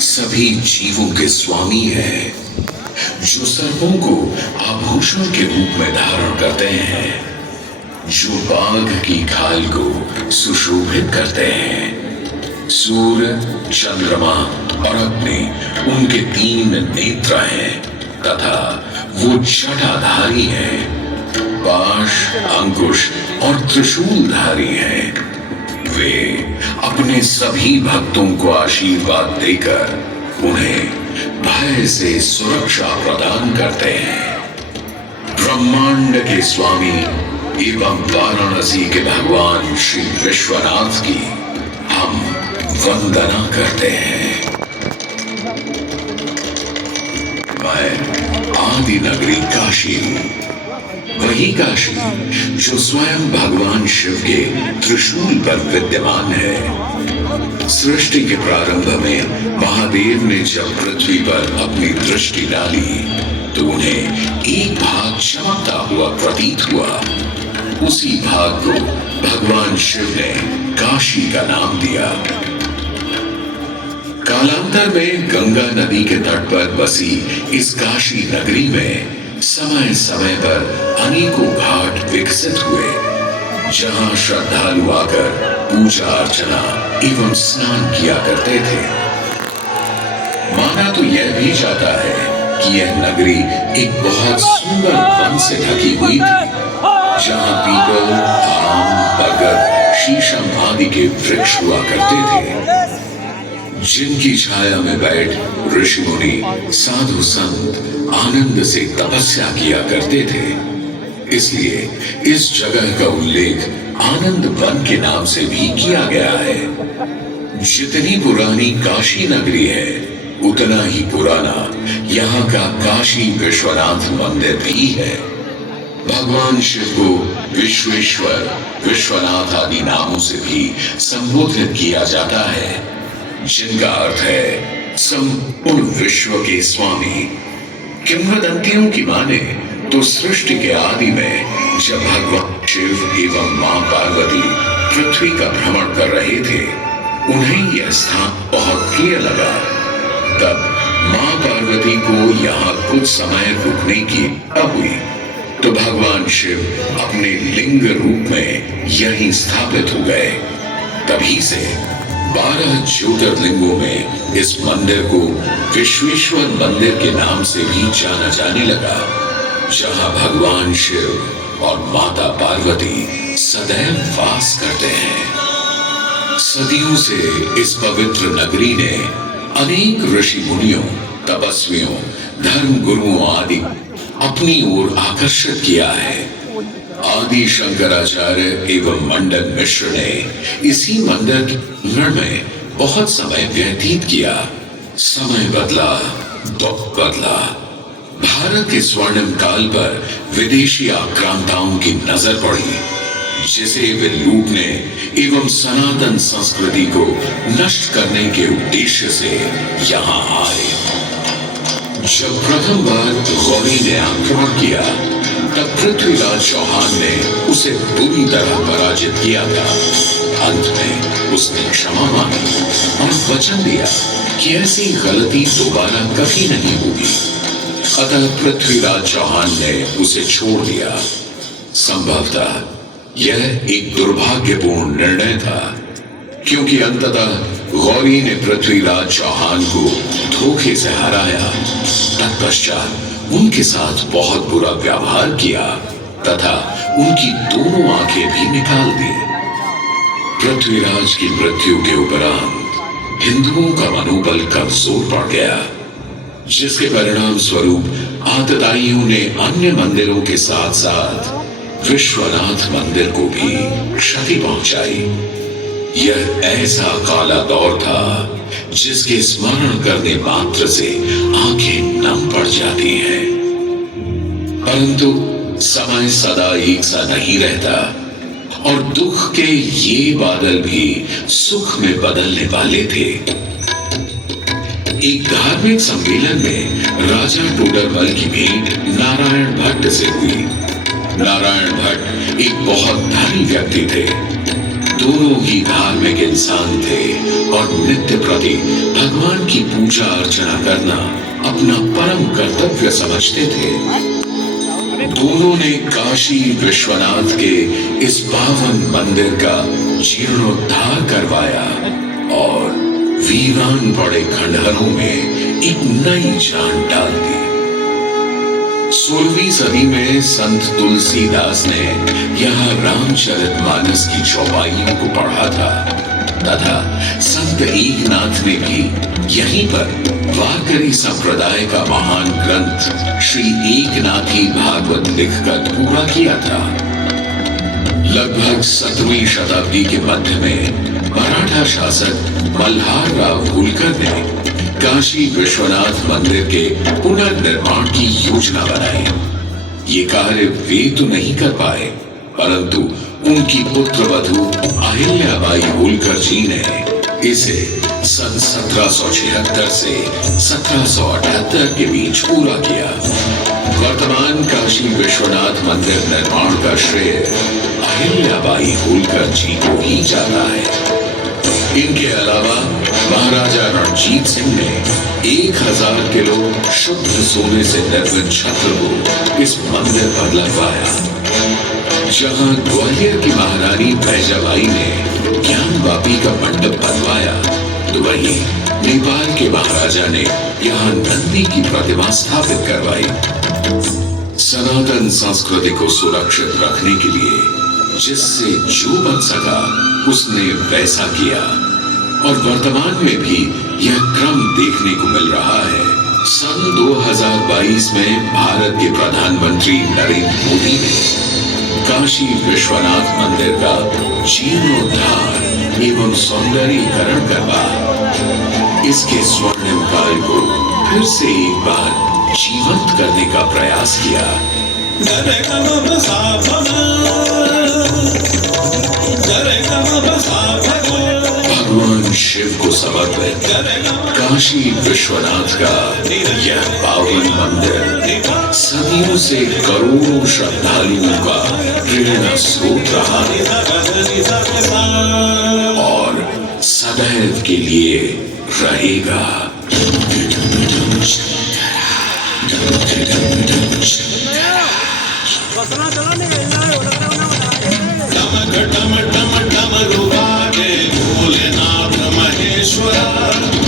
सभी जीवों के स्वामी है, जो सर्पों को आभूषण के रूप में धारण करते हैं, जो बाघ की खाल को सुशोभित करते हैं। सूर्य, चंद्रमा और अग्नि उनके 3 नेत्र हैं तथा वो जटाधारी हैं। पाश, अंकुश और त्रिशूलधारी हैं। वे अपने सभी भक्तों को आशीर्वाद देकर उन्हें भय से सुरक्षा प्रदान करते हैं। ब्रह्मांड के स्वामी एवं वाराणसी के भगवान श्री विश्वनाथ की हम वंदना करते हैं। मैं आदि नगरी काशी, वही काशी जो स्वयं भगवान शिव के त्रिशूल पर विद्यमान है। सृष्टि के प्रारंभ में महादेव ने जब पृथ्वी पर अपनी दृष्टि डाली तो उन्हें एक भाग चमकता हुआ प्रतीत हुआ। उसी भाग को भगवान शिव ने काशी का नाम दिया। कालांतर में गंगा नदी के तट पर बसी इस काशी नगरी में समय समय पर अनेकों घाट विकसित हुए, जहां श्रद्धालु आकर पूजा अर्चना एवं स्नान किया करते थे। माना तो यह भी जाता है कि यह नगरी एक बहुत सुंदर वन से ढकी हुई थी, जहां पीपल, आम, बरगद, शीशम आदि के वृक्ष हुआ करते थे, जिनकी छाया में बैठ ऋषि मुनि, साधु संत आनंद से तपस्या किया करते थे। इसलिए इस जगह का उल्लेख आनंद वन के नाम से भी किया गया है। जितनी पुरानी काशी नगरी है, उतना ही पुराना यहाँ का काशी विश्वनाथ मंदिर भी है। भगवान शिव को विश्वेश्वर, विश्वनाथ आदि नामों से भी संबोधित किया जाता है, जिनका अर्थ है संपूर्ण विश्व के स्वामी। किंवदंतियों की माने तो सृष्टि के आदि में जब भगवान शिव एवं मां पार्वती पृथ्वी का भ्रमण कर रहे थे, उन्हें यह स्थान बहुत प्रिय लगा। तब मां पार्वती को यहाँ कुछ समय रुकने की इच्छा हुई तो भगवान शिव अपने लिंग रूप में यहीं स्थापित हो गए। तभी से 12 ज्योतिर्लिंगों में इस मंदिर को विश्वेश्वर मंदिर के नाम से भी जाना जाने लगा, जहां भगवान शिव और माता पार्वती सदैव वास करते हैं। सदियों से इस पवित्र नगरी ने अनेक ऋषि मुनियों, तपस्वियों, धर्म गुरुओं आदि अपनी ओर आकर्षित किया है। आदि शंकराचार्य एवं मंडन मिश्र ने इसी मंदिर के निर्माण में बहुत समय व्यतीत किया। समय बदला, दौर बदला। भारत के स्वर्णिम काल पर विदेशी आक्रांताओं की नजर पड़ी, जिसे वे लूटने एवं सनातन संस्कृति को नष्ट करने के उद्देश्य से यहाँ आए। जब प्रथम बार गौरी ने आक्रमण किया, तब पृथ्वीराज चौहान ने उसे बुरी तरह पराजित किया था। अंत में उसने क्षमा मांगी और वचन दिया कि ऐसी गलती दोबारा कभी नहीं होगी। अतः पृथ्वीराज चौहान ने उसे छोड़ दिया। संभवतः यह एक दुर्भाग्यपूर्ण निर्णय था, क्योंकि अंततः गौरी ने पृथ्वीराज चौहान को धोखे से हराया। तत्पश्चात उनके साथ बहुत बुरा व्यवहार किया तथा उनकी दोनों आंखें भी निकाल दी। पृथ्वीराज की मृत्यु के उपरांत हिंदुओं का मनोबल कमजोर पड़ गया, जिसके परिणाम स्वरूप आतताइयों ने अन्य मंदिरों के साथ साथ विश्वनाथ मंदिर को भी क्षति पहुंचाई। यह ऐसा काला दौर था जिसके स्मरण करने मात्र से आंखें नम पड़ जाती हैं। परंतु समय सदा एक सा नहीं रहता और दुख के ये बादल भी सुख में बदलने वाले थे। एक धार्मिक सम्मेलन में राजा टोडरमल की भेंट नारायण भट्ट से हुई। नारायण भट्ट एक बहुत धनी व्यक्ति थे। दोनों ही धार्मिक इंसान थे और नित्य प्रति भगवान की पूजा अर्चना करना अपना परम कर्तव्य समझते थे। दोनों ने काशी विश्वनाथ के इस पावन मंदिर का जीर्णोद्धार करवाया और वीरान पड़े खंडहरों में एक नई जान डाल दी। 16वीं सदी में संत तुलसीदास ने यहाँ रामचरितमानस की चौपाइयों को पढ़ा था तथा संत एकनाथ ने भी यहीं पर वारकरी संप्रदाय का महान ग्रंथ श्री एकनाथी भागवत लिखकर पूरा किया था। लगभग 17वीं शताब्दी के मध्य में मराठा शासक मल्हार राव होलकर ने काशी विश्वनाथ मंदिर के पुनर्निर्माण की योजना बनाई। ये कार्य वे तो नहीं कर पाए, परंतु उनकी पुत्रवधू अहिल्याबाई होलकर जी ने इसे सन 1776 से 1778 के बीच पूरा किया। वर्तमान काशी विश्वनाथ मंदिर निर्माण का श्रेय अहिल्याबाई होलकर जी को ही जाता है। इनके अलावा महाराजा रणजीत सिंह ने 1000 किलो शुद्ध सोने से निर्मित छत्र को इस मंदिर पर लगवाया। जहां ग्वालियर की महारानी बैजाबाई ने ज्ञानवापी का मंडप बनवाया, तो वहीं नेपाल के महाराजा ने यहाँ नंदी की प्रतिमा स्थापित करवाई। सनातन संस्कृति को सुरक्षित रखने के लिए जिससे जो बन सका उसने वैसा किया और वर्तमान में भी यह क्रम देखने को मिल रहा है। सन 2022 में भारत के प्रधानमंत्री नरेंद्र मोदी ने काशी विश्वनाथ मंदिर का जीर्णोद्धार एवं सौंदर्यीकरण करवा इसके स्वर्णिम काल को फिर से एक बार जीवंत करने का प्रयास किया। भगवान शिव को समर्पित काशी विश्वनाथ का यह पावन मंदिर सदियों से करोड़ों श्रद्धालुओं का प्रेरणा स्रोत रहा और सदैव के लिए रहेगा। भोलेनाथ महेश्वरा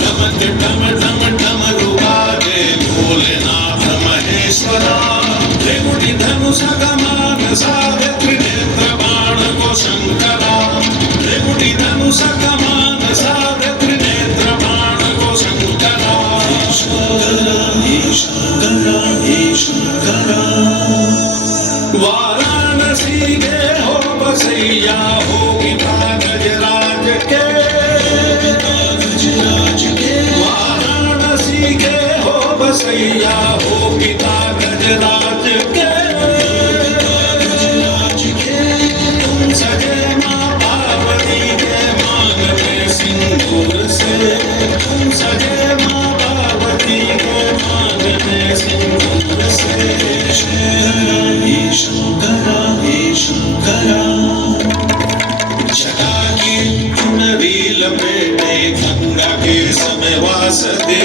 डमक डम डम डम रुबागे भोलेनाथ महेश्वरा त्रिमुटी धनुष कमान सावित्री नेत्र बाण को शंकरा त्रिमुटी धनुष कमान सावित्री नेत्र बाण को शंकरा शंकरा शंकरा वाराणसी के हो बसैया होगी कागज राज के वाराणसी के हो बसैया होगी कागज राज के तुम सजे माँ पार्वती के मांग में सिंदूर से तुम सजे माँ पार्वती के मांग में सिंदूर से शंकरा शंकरा जटा की चुनरी लपेटे गंगा के समय वास दे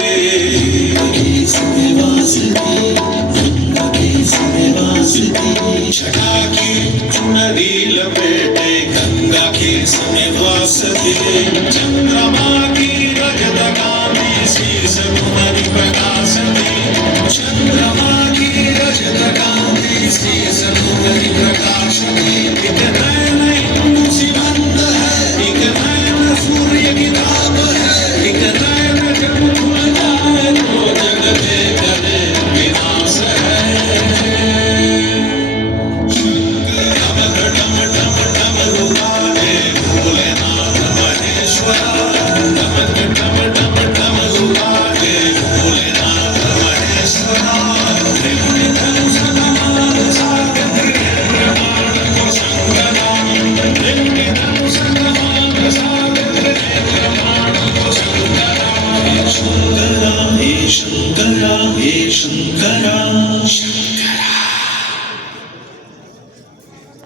गंगा के समय वास दे जटा की चुनरी लपेटे गंगा के समय वास दे चंद्रमा की रजत कांति शीश तुम्हारी प्रकाश दे चंद्रमा की रजत कांति शीश तुम्हारी प्रकाश दे एक नयन इंदु सिवंत है एक नयन सूर्य की ताप है एक नयन जब खुल जाए तो जगत करे विनाश है शंकरा हे शंकरा हे शंकरा